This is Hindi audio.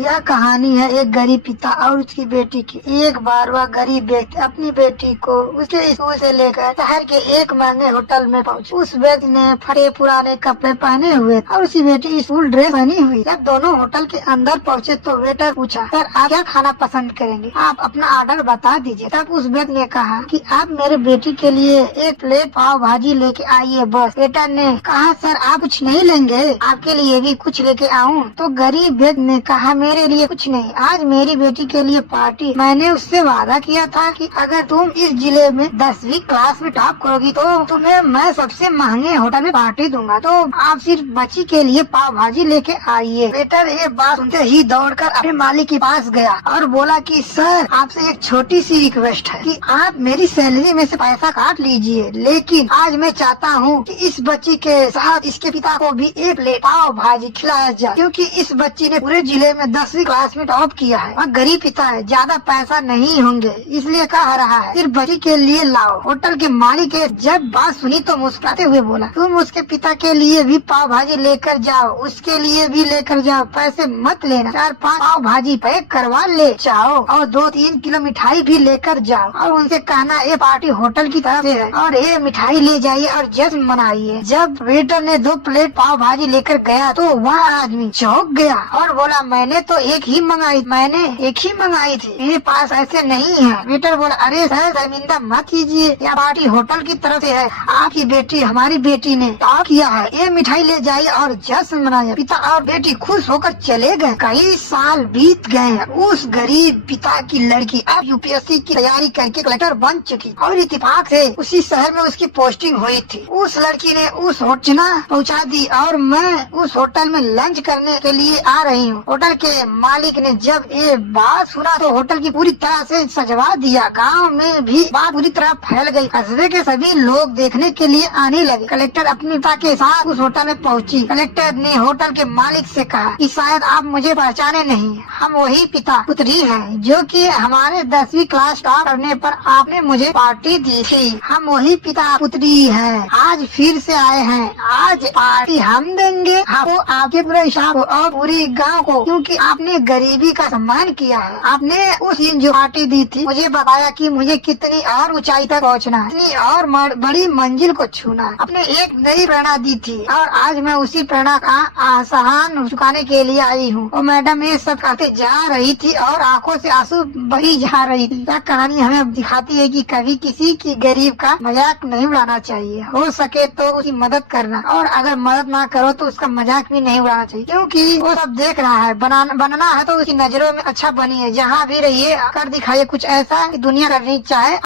यह कहानी है एक गरीब पिता और उसकी बेटी की। एक बार वह गरीब व्यक्ति अपनी बेटी को उसके स्कूल से लेकर शहर के एक महंगे होटल में पहुंचे। उस व्यक्ति ने फटे पुराने कपड़े पहने हुए और उसकी बेटी स्कूल ड्रेस पहनी हुई। जब दोनों होटल के अंदर पहुंचे तो वेटर पूछा, सर आप क्या खाना पसंद करेंगे, आप अपना ऑर्डर बता दीजिए। तब उस व्यक्ति ने कहा कि आप मेरे बेटी के लिए एक प्लेट पाव भाजी लेके आइए बस। वेटर ने कहा, सर आप कुछ नहीं लेंगे, आपके लिए भी कुछ लेके आऊं? तो गरीब व्यक्ति ने कहा, मेरे लिए कुछ नहीं, आज मेरी बेटी के लिए पार्टी। मैंने उससे वादा किया था कि अगर तुम इस जिले में 10वीं क्लास में टॉप करोगी तो तुम्हें मैं सबसे महंगे होटल में पार्टी दूंगा, तो आप सिर्फ बच्ची के लिए पाव भाजी लेके आइए। वेटर ये बात सुनते ही दौड़कर अपने मालिक के पास गया और बोला कि सर आपसे एक छोटी सी रिक्वेस्ट है कि आप मेरी सैलरी में से पैसा काट लीजिए, लेकिन आज मैं चाहता हूँ कि इस बच्ची के साथ इसके पिता को भी एक प्लेट पाव भाजी खिलाया जाए, क्योंकि इस बच्ची ने पूरे जिले में 10वीं क्लास में टॉप किया है और गरीब पिता है, ज्यादा पैसा नहीं होंगे, इसलिए कह रहा है सिर्फ बच्ची के लिए लाओ। होटल के मालिक जब बात सुनी तो मुस्कुराते हुए बोला, तुम उसके पिता के लिए भी पाव भाजी लेकर जाओ, उसके लिए भी लेकर जाओ, पैसे मत लेना, 4-5 पाव भाजी पैक करवा ले जाओ और 2-3 किलो मिठाई भी लेकर जाओ और उनसे कहना ये पार्टी होटल की तरफ से है और ये मिठाई ले जाइए और जश्न मनाइए। जब वेटर ने 2 प्लेट पाव भाजी लेकर गया तो वह आदमी चौंक गया और बोला, मैंने तो एक ही मंगाई थी, मेरे पास ऐसे नहीं है। वेटर बोला, अरे सर शर्मिंदा मत कीजिए, यह पार्टी होटल की तरफ से है, आपकी बेटी हमारी बेटी ने टॉप किया है, ये मिठाई ले जाइए और जश्न मनाइए। पिता और बेटी खुश होकर चले गए। कई साल बीत गए। उस गरीब पिता की लड़की अब यूपीएससी की तैयारी करके कलेक्टर बन चुकी और इत्तेफाक से उसी शहर में उसकी पोस्टिंग हुई थी। उस लड़की ने उस होटल पहुंचा दी और मैं उस होटल में लंच करने के लिए आ रही हूँ। होटल के मालिक ने जब ये बात सुना तो होटल की पूरी तरह से सजवा दिया। गांव में भी बात पूरी तरह फैल गई। कस्बे के सभी लोग देखने के लिए आने लगे। कलेक्टर अपनी पिता के साथ उस होटल में पहुंची। कलेक्टर ने होटल के मालिक से कहा कि शायद आप मुझे पहचाने नहीं, हम वही पिता पुत्री हैं जो कि हमारे 10वीं क्लास टॉप करने पर आपने मुझे पार्टी दी थी। हम वही पिता पुत्री हैं, आज फिर से आए हैं। आज पार्टी हम देंगे आपको, आपके पूरे हिसाब और पूरी गांव को, क्योंकि आपने गरीबी का सम्मान किया है। आपने उस दिन जो पार्टी दी थी मुझे बताया कि मुझे कितनी और ऊंचाई तक पहुंचना है, कितनी और बड़ी मंजिल को छूना है। आपने एक नई प्रेरणा दी थी और आज मैं उसी प्रेरणा का आसान चुकाने के लिए आई हूँ। और मैडम ये सब कहते जा रही थी और आंखों से आंसू बही जा रही थी। यह कहानी हमें दिखाती है कि कभी किसी की गरीब का मजाक नहीं उड़ाना चाहिए, हो सके तो उसकी मदद करना, और अगर मदद ना करो तो उसका मजाक भी नहीं उड़ाना चाहिए, क्योंकि वो सब देख रहा है। बनना है तो उसकी नजरों में अच्छा बनिए, जहाँ भी रहिए कर दिखाइए कुछ ऐसा कि दुनिया करनी चाहे।